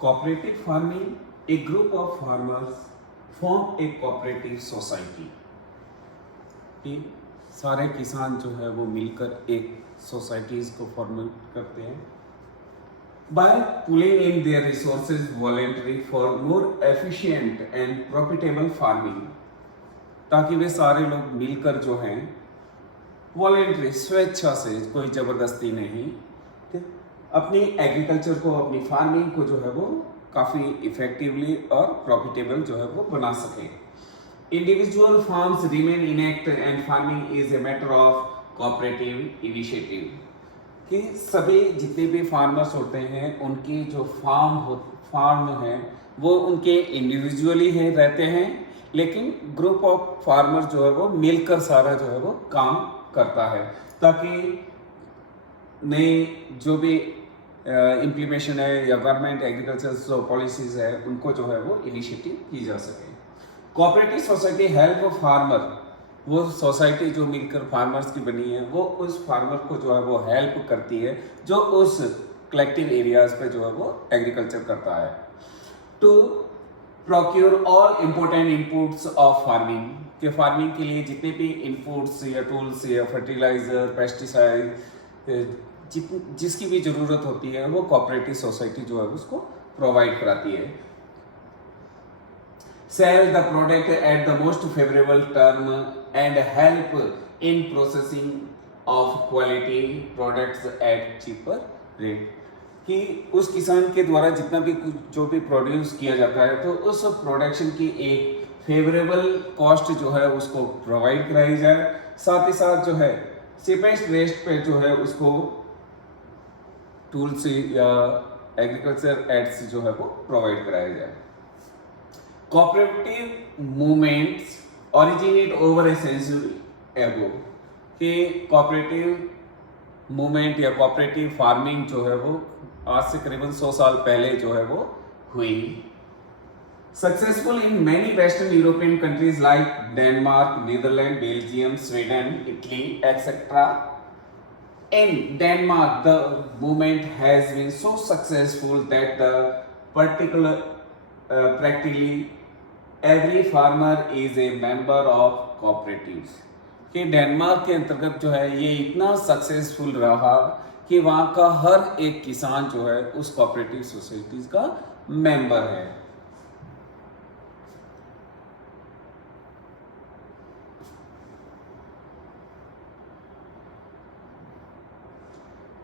Cooperative farming, a group of farmers form a cooperative society. कि सारे किसान जो है वो मिलकर एक सोसाइटीज को फॉर्म करते हैं by pulling in their resources voluntarily for more efficient and profitable farming, ताकि वे सारे लोग मिलकर जो हैं वॉलेंट्री स्वेच्छा से, कोई ज़बरदस्ती नहीं, अपनी एग्रीकल्चर को, अपनी फार्मिंग को जो है वो काफ़ी इफेक्टिवली और प्रॉफिटेबल जो है वो बना सकें. Individual farms remain inactive and farming is a matter of cooperative initiative. कि सभी जितने भी फार्मर्स होते हैं उनकी जो फार्म है वो उनके इंडिविजुअली है रहते हैं, लेकिन ग्रुप ऑफ फार्मर जो है वो मिलकर सारा जो है वो काम करता है, ताकि नई जो भी इम्प्लीमेशन है या गवर्नमेंट एग्रीकल्चर जो पॉलिसीज है उनको जो है वो इनिशिएटिव की जा सके. कोऑपरेटिव सोसाइटी हेल्प फार्मर, वो सोसाइटी जो मिलकर फार्मर्स की बनी है वो उस फार्मर को जो है वो हेल्प करती है जो उस कलेक्टिव एरियाज पे जो है वो एग्रीकल्चर करता है. To procure all important inputs of farming, के फार्मिंग के लिए जितने भी इनपुट्स या टूल्स या फर्टिलाइजर, पेस्टिसाइड, जिसकी भी ज़रूरत होती है वो कोऑपरेटिव सोसाइटी जो है उसको प्रोवाइड कराती है. Sell the product at the most favourable term and help in processing of quality products at cheaper rate. कि उस किसान के द्वारा जितना भी जो भी प्रोड्यूस किया जाता है तो उस प्रोडक्शन की एक फेवरेबल कॉस्ट जो है उसको प्रोवाइड कराई जाए, साथ ही साथ जो है चीपेस्ट रेट पे जो है उसको टूल्स या एग्रीकल्चर एड्स जो है वो प्रोवाइड कराया जाए. Cooperative movements originate over a century ago, कि कोऑपरेटिव मूवमेंट या कोऑपरेटिव फार्मिंग जो है वो आज से करीबन 100 साल पहले जो है वो हुई. Successful in many western European countries like Denmark, Netherland, Belgium, Sweden, Italy etcetera. In Denmark, the movement has been so successful that practically every farmer is a member of cooperatives. कि डेनमार्क के अंतर्गत जो है ये इतना successful रहा कि वहाँ का हर एक किसान जो है उस कोऑपरेटिव सोसाइटीज का मेंबर है.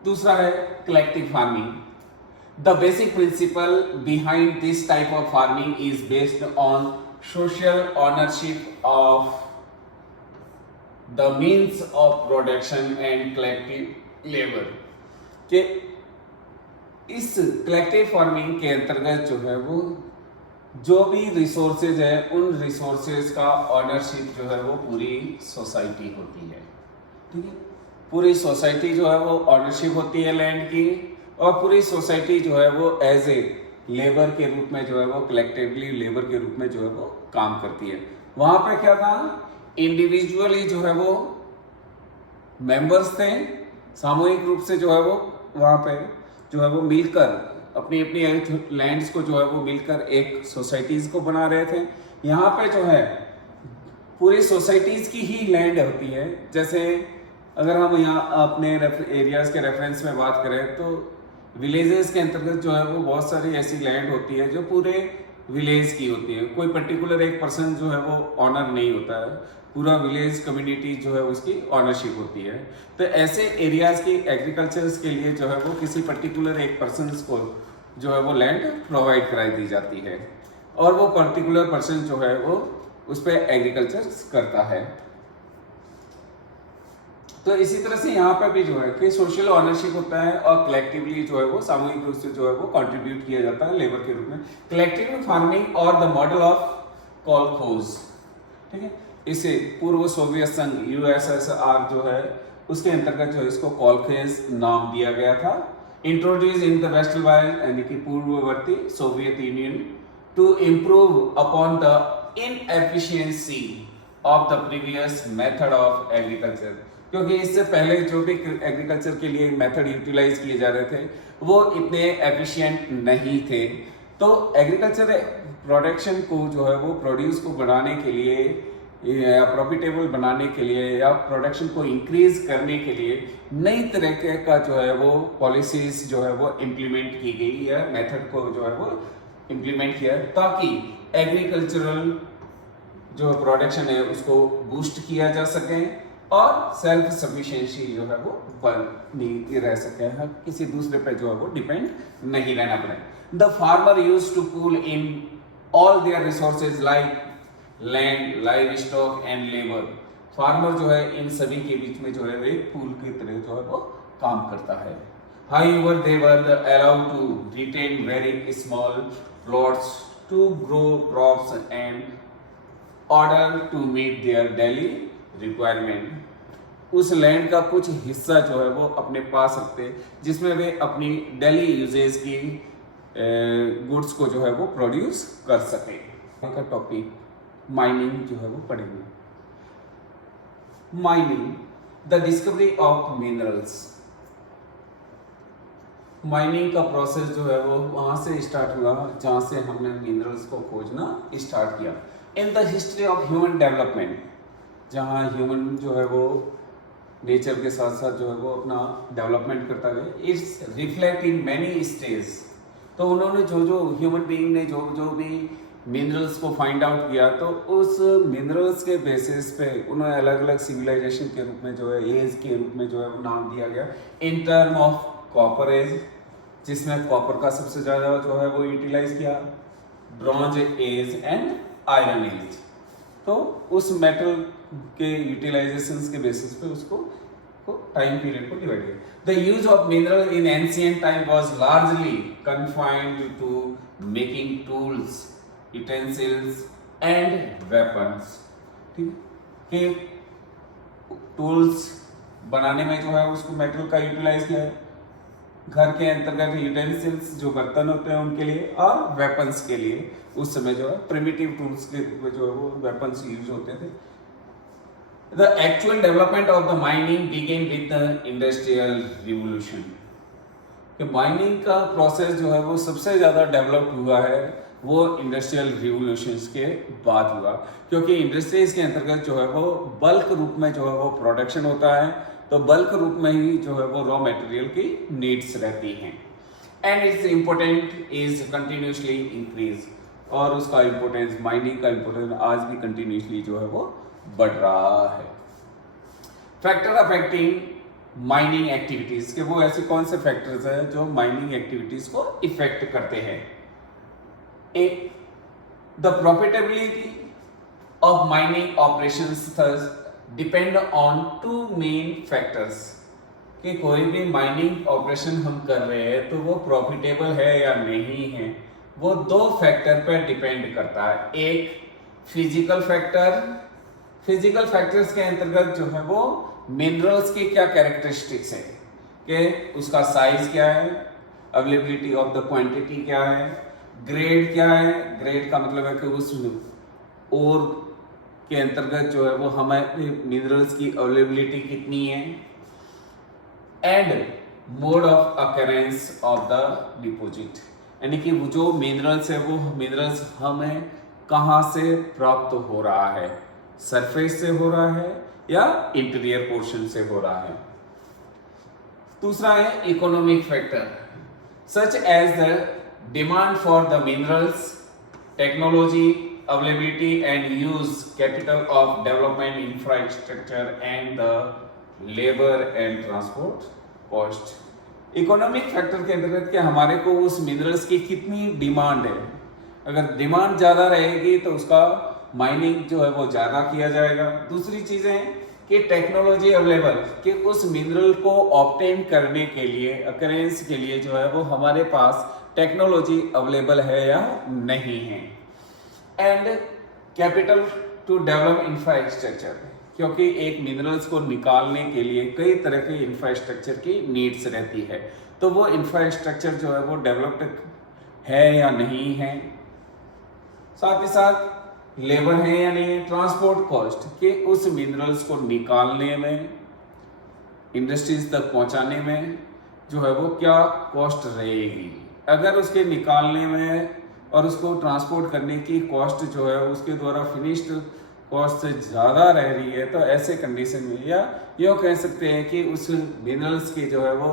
दूसरा है collective farming. The basic principle behind this type of farming is based on social ownership of the means of production and collective labour. के इस कलेक्टिव फार्मिंग के अंतर्गत जो है वो जो भी रिसोर्सेज है उन रिसोर्सेज का ऑनरशिप जो है वो पूरी सोसाइटी होती है. ठीक है, पूरी सोसाइटी जो है वो ऑनरशिप होती है लैंड की, और पूरी सोसाइटी जो है वो एज ए लेबर के रूप में जो है वो कलेक्टिवली लेबर के रूप में जो है वो काम करती है. वहाँ पे क्या था, इंडिविजुअली जो है वो मेंबर्स थे, सामूहिक रूप से जो है वो वहाँ पे जो है वो मिलकर अपनी अपनी लैंड्स को जो है वो मिलकर एक सोसाइटीज़ को बना रहे थे. यहाँ पे जो है पूरी सोसाइटीज़ की ही लैंड होती है. जैसे अगर हम यहाँ अपने एरियाज़ के रेफरेंस में बात करें तो विलेजेस के अंतर्गत जो है वो बहुत सारी ऐसी लैंड होती है जो पूरे विलेज की होती है. कोई पर्टिकुलर एक पर्सन जो है वो ऑनर नहीं होता है, पूरा विलेज कम्युनिटी जो है उसकी ऑनरशिप होती है. तो ऐसे एरियाज़ की एग्रीकल्चर्स के लिए जो है वो किसी पर्टिकुलर एक पर्सन को जो है वो लैंड प्रोवाइड कराई दी जाती है, और वो पर्टिकुलर पर्सन जो है वो उस पर एग्रीकल्चर करता है. तो इसी तरह से यहाँ पर भी जो है कि सोशल ऑनरशिप होता है और कलेक्टिवली जो है वो सामूहिक रूप से जो है वो कंट्रीब्यूट किया जाता है लेबर के रूप में. कलेक्टिव फार्मिंग और द मॉडल ऑफ कॉलखोज. ठीक है, इसे पूर्व सोवियत संघ USSR जो है उसके अंतर्गत जो है इसको कॉलखेज नाम दिया गया था. Introduce in the western world यानी कि पूर्ववर्ती Soviet Union to improve upon the inefficiency of the previous method of agriculture. क्योंकि इससे पहले जो भी एग्रीकल्चर के लिए मेथड यूटिलाइज किए जा रहे थे वो इतने एफिशिएंट नहीं थे. तो एग्रीकल्चर प्रोडक्शन को जो है वो प्रोड्यूस को बढ़ाने के लिए या प्रॉफिटेबल बनाने के लिए या प्रोडक्शन को इंक्रीज करने के लिए नई तरीके का जो है वो पॉलिसीज जो है वो इम्प्लीमेंट की गई या मेथड को जो है वो इम्प्लीमेंट किया ताकि एग्रीकल्चरल जो प्रोडक्शन है उसको बूस्ट किया जा सके और सेल्फ सफिशिएंसी जो है वो बनी रह सके, किसी दूसरे पे जो है वो डिपेंड नहीं रहना पड़े। The farmer used to pool in all their resources like land, livestock and labour. Farmer जो है इन सभी के बीच में जो है एक पूल की तरह जो है वो काम करता है। However, they were allowed to retain very small plots to grow crops and order to meet their daily requirement. उस लैंड का कुछ हिस्सा जो है वो अपने पास रखते जिसमें वे अपनी डेली यूजेज की गुड्स को जो है वो प्रोड्यूस कर सके। का टॉपिक माइनिंग जो है वो पढ़ेंगे। Mining, the discovery of minerals. Mining का प्रोसेस जो है वो वहाँ से स्टार्ट हुआ जहाँ से हमने मिनरल्स को खोजना स्टार्ट किया। In the history of human development, जहाँ ह्यूमन जो है वो नेचर के साथ साथ जो है वो अपना डेवलपमेंट करता गया, it's reflect in many stage. तो उन्होंने जो ह्यूमन बीइंग ने जो भी मिनरल्स को फाइंड आउट किया तो उस मिनरल्स के बेसिस पे उन्हें अलग अलग सिविलाइजेशन के रूप में जो है एज के रूप में जो है वो नाम दिया गया। In term of copper age, जिसमें कॉपर का सबसे ज़्यादा जो है वो यूटिलाइज किया, bronze age and iron age. तो उस मेटल के यूटिलाइजेशंस के बेसिस पे उसको टाइम पीरियड को डिवाइड किया। The use of mineral in ancient time was largely confined to making tools, utensils and weapons. ठीक है, कि टूल्स बनाने में जो है उसको मेटल का यूटिलाइज किया है, घर के अंतर्गत यूटेंसिल्स जो बर्तन होते हैं उनके लिए और वेपन्स के लिए उस समय जो है प्रिमिटिव टूल्स के रूप में जो है वो वेपन्स यूज होते थे। The actual development of the mining began with the industrial revolution. कि माइनिंग का प्रोसेस जो है वो सबसे ज़्यादा डेवलप हुआ है वो इंडस्ट्रियल रिवोल्यूशंस के बाद हुआ, क्योंकि इंडस्ट्रीज के अंतर्गत जो है वो बल्क रूप में जो है वो प्रोडक्शन होता है, तो बल्क रूप में ही जो है वो रॉ मटेरियल की नीड्स रहती हैं and it's important is continuously increase. और उसका इम्पोर्टेंस, माइनिंग का इम्पोर्टेंस आज भी कंटिन्यूसली जो है वो बढ़ रहा है। फैक्टर अफेक्टिंग माइनिंग एक्टिविटीज के वो ऐसे कौन से फैक्टर्स हैं जो माइनिंग एक्टिविटीज को इफेक्ट करते हैं। एक, the profitability of mining operations thus depend on two main factors. कि कोई भी माइनिंग ऑपरेशन हम कर रहे हैं तो वो प्रॉफिटेबल है या नहीं है, वो दो फैक्टर पर डिपेंड करता है। एक फिजिकल फैक्टर, फिजिकल फैक्टर्स के अंतर्गत जो है वो मिनरल्स की क्या कैरेक्टरिस्टिक्स है, कि उसका साइज क्या है, अवेलेबिलिटी ऑफ द क्वांटिटी क्या है, ग्रेड क्या है। ग्रेड का मतलब है कि उस और के अंतर्गत जो है वो हमारे मिनरल्स की अवेलेबिलिटी कितनी है, and mode of occurrence of the deposit, यानी कि वो जो मिनरल्स है वो मिनरल्स हमें कहाँ से प्राप्त हो रहा है, सरफेस से हो रहा है या इंटीरियर पोर्शन से हो रहा है। दूसरा है economic factor such as the demand for the minerals, technology, availability and use, capital of development infrastructure and the labor and transport cost। Economic factor के अंतर्गत कि हमारे को उस मिनरल्स की कितनी डिमांड है। अगर डिमांड ज़्यादा रहेगी तो उसका माइनिंग जो है वो ज़्यादा किया जाएगा। दूसरी चीज़ें हैं कि टेक्नोलॉजी अवेलेबल, कि उस मिनरल को ऑब्टेन करने के लिए, अकरेंस के लिए जो है वो हमारे पास टेक्नोलॉजी अवेलेबल है या नहीं है। And capital to develop infrastructure, क्योंकि एक मिनरल्स को निकालने के लिए कई तरह के इंफ्रास्ट्रक्चर की नीड्स रहती है, तो वो इंफ्रास्ट्रक्चर जो है वो डेवलप्ड है या नहीं है। साथ ही साथ लेबर है या नहीं है, ट्रांसपोर्ट कॉस्ट, कि उस मिनरल्स को निकालने में, इंडस्ट्रीज तक पहुंचाने में जो है वो क्या कॉस्ट रहेगी। अगर उसके निकालने में और उसको ट्रांसपोर्ट करने की कॉस्ट जो है उसके द्वारा फिनिश्ड कॉस्ट से ज़्यादा रह रही है, तो ऐसे कंडीशन में या यूँ कह सकते हैं कि उस मिनरल्स की जो है वो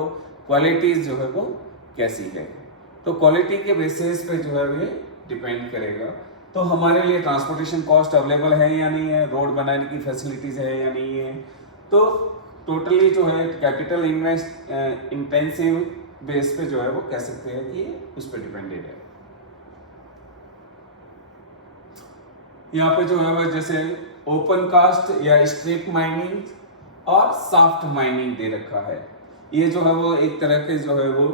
क्वालिटीज़ जो है वो कैसी है। तो क्वालिटी के बेसिस पे जो है ये डिपेंड करेगा। तो हमारे लिए ट्रांसपोर्टेशन कॉस्ट अवेलेबल है या नहीं है, रोड बनाने की फैसिलिटीज़ है या नहीं है, तो टोटली जो है कैपिटल इंटेंसिव बेस पे जो है वो कह सकते हैं कि उस पर डिपेंडेड है। यहाँ पे जो है वो जैसे ओपन कास्ट या स्ट्रिप माइनिंग और सॉफ्ट माइनिंग दे रखा है। ये जो है वो एक तरह के जो है वो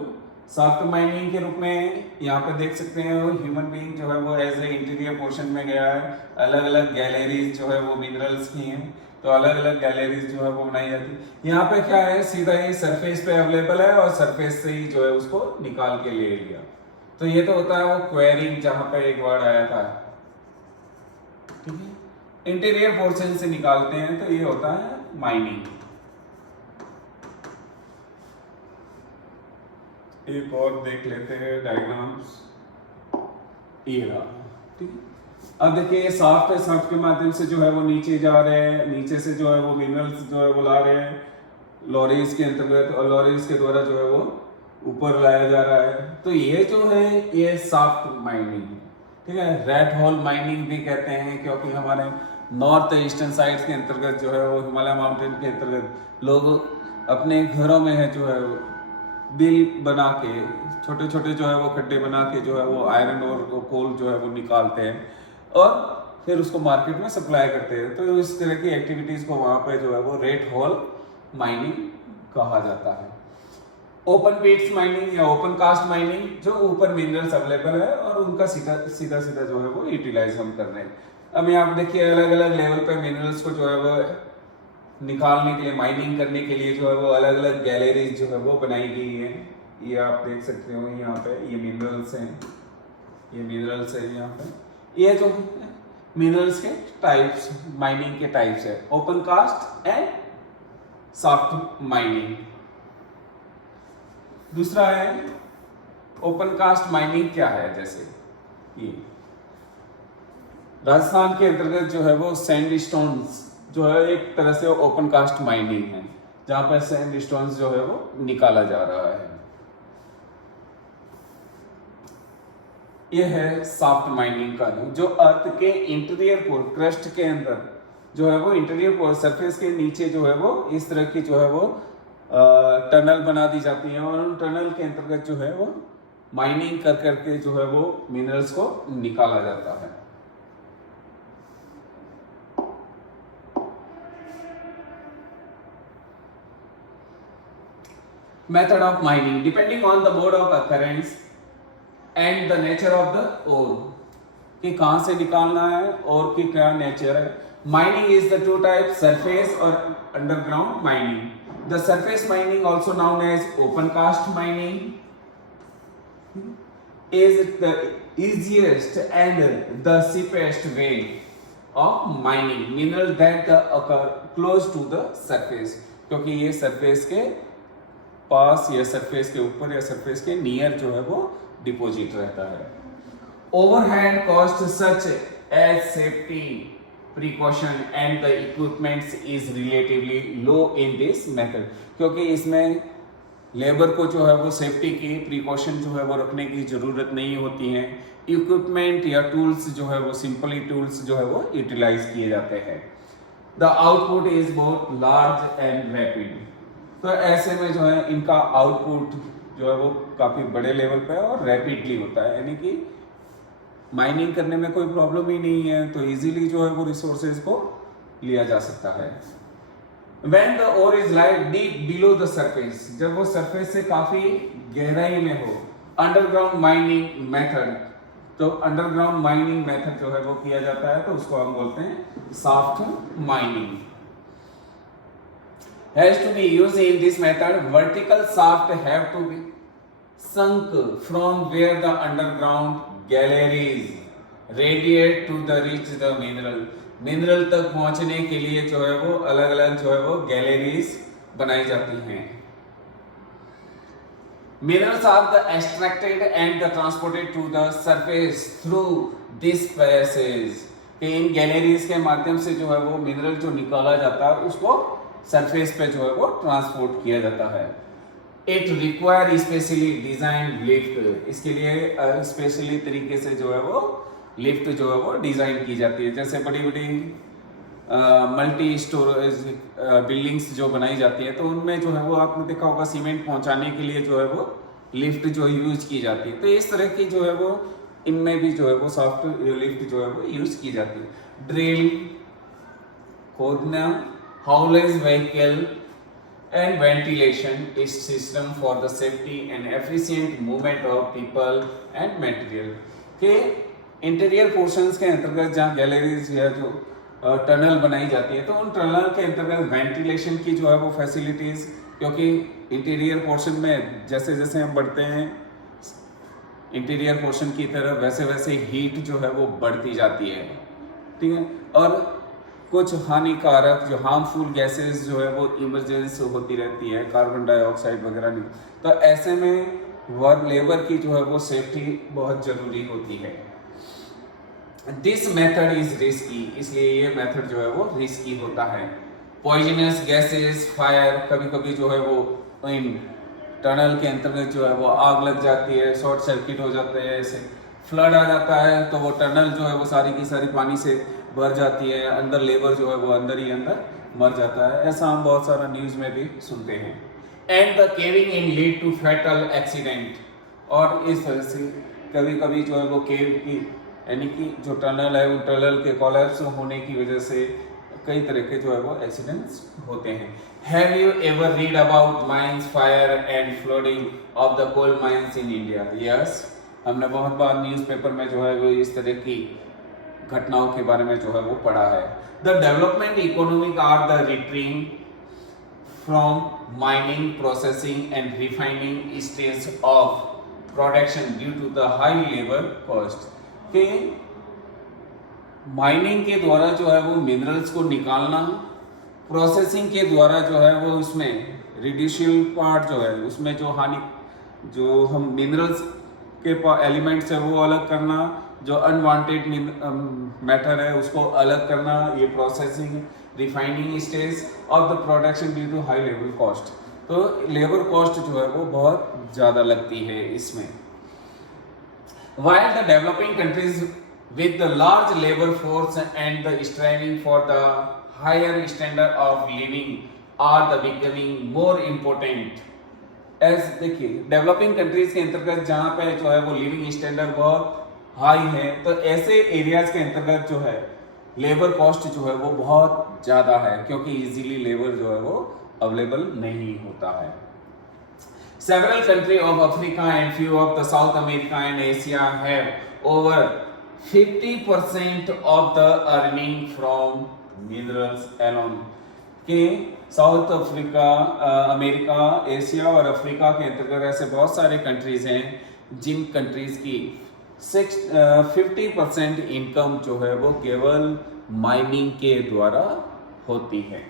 सॉफ्ट माइनिंग के रूप में यहाँ पे देख सकते हैं। वो ह्यूमन बीइंग जो है वो एज ए इंटीरियर पोर्शन में गया है, अलग अलग गैलरीज जो है वो मिनरल्स की हैं, तो अलग अलग गैलरीज जो है वो बनाई जाती है। यहाँ पे क्या है, सीधा ही सरफेस पे अवेलेबल है और सरफेस से ही जो है उसको निकाल के ले लिया। तो ये तो होता है वो क्वेरिंग, जहां पे एक वर्ड आया था, ठीक है, इंटीरियर पोर्शन से निकालते हैं, तो ये होता है माइनिंग। एक और देख लेते हैं डायग्राम्स, ये रहा, ठीक है। अब देखिए ये सॉफ्ट है, सॉफ्ट के माध्यम से जो है वो नीचे जा रहे हैं, नीचे से जो है वो मिनरल्स जो है वो ला रहे हैं लॉरीज के अंतर्गत, और लॉरीज के द्वारा जो है वो ऊपर लाया जा रहा है। तो ये जो है ये सॉफ्ट माइनिंग है, ठीक है। रेड होल माइनिंग भी कहते हैं, क्योंकि हमारे नॉर्थ ईस्टर्न साइड्स के अंतर्गत जो है वो हिमालय माउंटेन के अंतर्गत लोग अपने घरों में है जो है बिल बना के छोटे छोटे जो है वो खड्डे बना के जो है वो आयरन और कोल जो है वो निकालते हैं और फिर उसको मार्केट में सप्लाई करते हैं। तो इस तरह की एक्टिविटीज को वहाँ पे जो है वो रेड होल माइनिंग कहा जाता है। ओपन पिट्स माइनिंग या ओपन कास्ट माइनिंग, जो ऊपर मिनरल्स अवेलेबल है और उनका सीधा सीधा सीधा जो है वो यूटिलाइज हम कर रहे हैं। अब यहाँ पे देखिए अलग अलग लेवल पे मिनरल्स को जो है वो निकालने के लिए, माइनिंग करने के लिए जो है वो अलग अलग गैलरीज जो है वो बनाई गई है। ये आप देख सकते हो यहाँ पे ये मिनरल्स हैं, ये मिनरल्स है यहाँ पे। ये जो मिनरल्स के टाइप्स, माइनिंग के टाइप्स है, open cast and soft mining. दूसरा है ओपन कास्ट माइनिंग क्या है, जैसे ये राजस्थान के अंतर्गत जो है वो सैंडस्टोन्स जो है एक तरह से ओपन कास्ट माइनिंग है, जहां पर सैंडस्टोन्स जो है वो निकाला जा रहा है। यह है सॉफ्ट माइनिंग का जो अर्थ के इंटीरियर कोर, क्रस्ट के अंदर जो है वो इंटीरियर कोर, सरफेस के नीचे जो है वो इस तरह की जो है वो टनल बना दी जाती है और उन टनल के अंतर्गत जो है वो माइनिंग कर करके जो है वो मिनरल्स को निकाला जाता है। Method of mining depending on the mode of occurrence and the nature of the ore, कि कहाँ से निकालना है और की क्या नेचर है। Mining is the two types, surface और underground mining. The surface mining, also known as open cast mining, is the easiest and the cheapest way of mining mineral that occur close to the surface, क्योंकि ये surface के पास या surface के ऊपर या surface के near जो है वो डिपॉजिट रहता है। Overhead cost such as safety precaution and the equipments is relatively low in this method, क्योंकि इसमें लेबर को जो है वो सेफ्टी की प्रिकॉशन जो है वो रखने की जरूरत नहीं होती है। इक्विपमेंट या टूल्स जो है वो सिंपली टूल्स जो है वो यूटिलाइज किए जाते हैं। द आउटपुट इज बहुत लार्ज एंड रैपिड, तो ऐसे में जो है इनका आउटपुट जो है वो काफ़ी बड़े लेवल पे और रैपिडली होता है, यानी कि माइनिंग करने में कोई प्रॉब्लम ही नहीं है, तो इजीली जो है वो रिसोर्सेज को लिया जा सकता है। When the ore is lie deep below the surface, जब वो सरफेस से काफ़ी गहराई में हो, अंडरग्राउंड माइनिंग मेथड, तो अंडरग्राउंड माइनिंग मेथड जो है वो किया जाता है, तो उसको हम बोलते हैं soft mining. Has to be used in this method. Vertical shaft have to be sunk from where the underground galleries radiate to the reach the mineral. Mineral तक पहुंचने के लिए जो है वो अलग अलग जो है वो गैलरीज बनाई जाती हैं। Minerals are the extracted and the transported to the surface through this passages. In galleries के माध्यम से जो है वो मिनरल जो निकाला जाता है उसको सरफेस पे जो है वो ट्रांसपोर्ट किया जाता है। It require specially design lift, इसके लिए स्पेशली तरीके से जो है वो लिफ्ट जो है वो डिजाइन की जाती है। जैसे बड़ी बड़ी मल्टी स्टोरेज बिल्डिंग्स जो बनाई जाती है तो उनमें जो है वो आपने देखा होगा सीमेंट पहुंचाने के लिए जो है वो लिफ्ट जो यूज की जाती है। तो इस तरह की जो है वो इनमें भी जो है वो सॉफ्ट लिफ्ट जो है वो यूज की जाती है। ड्रिल, खोदना, हाउलेज vehicle and ventilation is system for the safety and efficient movement of people and material. के इंटीरियर पोर्शंस के अंतर्गत जहाँ गैलरीज या जो टनल बनाई जाती है तो उन टनल के अंतर्गत वेंटिलेशन की जो है वो फैसिलिटीज, क्योंकि इंटीरियर पोर्शन में जैसे जैसे हम बढ़ते हैं इंटीरियर पोर्शन की तरफ वैसे वैसे हीट जो है वो बढ़ती जाती है, ठीक है। और कुछ हानिकारक जो हार्मफुल गैसेस जो है वो इमरजेंस होती रहती है, कार्बन डाइऑक्साइड वगैरह नहीं, तो ऐसे में वर्क लेबर की जो है वो सेफ्टी बहुत जरूरी होती है। दिस मेथड इज रिस्की, इसलिए ये मेथड जो है वो रिस्की होता है। पॉइजनस गैसेस, फायर, कभी कभी जो है वो इन टनल के अंतर्गत जो है वो आग लग जाती है, शॉर्ट सर्किट हो जाते हैं, ऐसे फ्लड आ जाता है तो वो टनल जो है वो सारी की सारी पानी से भर जाती है, अंदर लेबर जो है वो अंदर ही अंदर मर जाता है। ऐसा हम बहुत सारा न्यूज़ में भी सुनते हैं। And the caving in lead to fatal accident, और इस तरह से कभी कभी जो है वो केव की यानी कि जो टनल है उन टनल के कोलैप्स होने की वजह से कई तरह के जो है वो एक्सीडेंट्स होते हैं। Have you ever read about mines fire and flooding of the coal mines in India? Yes, हमने बहुत बार न्यूज़पेपर में जो है वो इस तरह की घटनाओं के बारे में जो है वो पढ़ा है। The development economic are the retreat from mining, processing and refining stage of production due to the high labour cost. कि माइनिंग के द्वारा जो है वो मिनरल्स को निकालना, प्रोसेसिंग के द्वारा जो है वो उसमें रिड्यूशियल पार्ट जो है उसमें जो हम मिनरल्स के एलिमेंट्स है वो अलग करना, जो अनवांटेड मैटर है उसको अलग करना, ये processing refining stage of the production due to high labour cost. तो लेबर कॉस्ट जो है वो बहुत ज़्यादा लगती है इसमें। While the developing countries with the large labor force and the striving for the higher standard of living are the becoming more important as देखिए डेवलपिंग कंट्रीज के अंतर्गत जहाँ पे जो है वो लिविंग स्टैंडर्ड बहुत हाई है तो ऐसे एरियाज के अंतर्गत जो है लेबर कॉस्ट जो है वो बहुत ज़्यादा है, क्योंकि इजीली लेबर जो है वो अवेलेबल नहीं होता है। Several countries of Africa and few of the South America and Asia have over 50% of the earning from minerals alone। कि साउथ अफ्रीका, अमेरिका, एशिया और अफ्रीका के अंतर्गत ऐसे बहुत सारे कंट्रीज हैं जिन कंट्रीज की 50% इनकम जो है वो केवल माइनिंग के द्वारा होती है।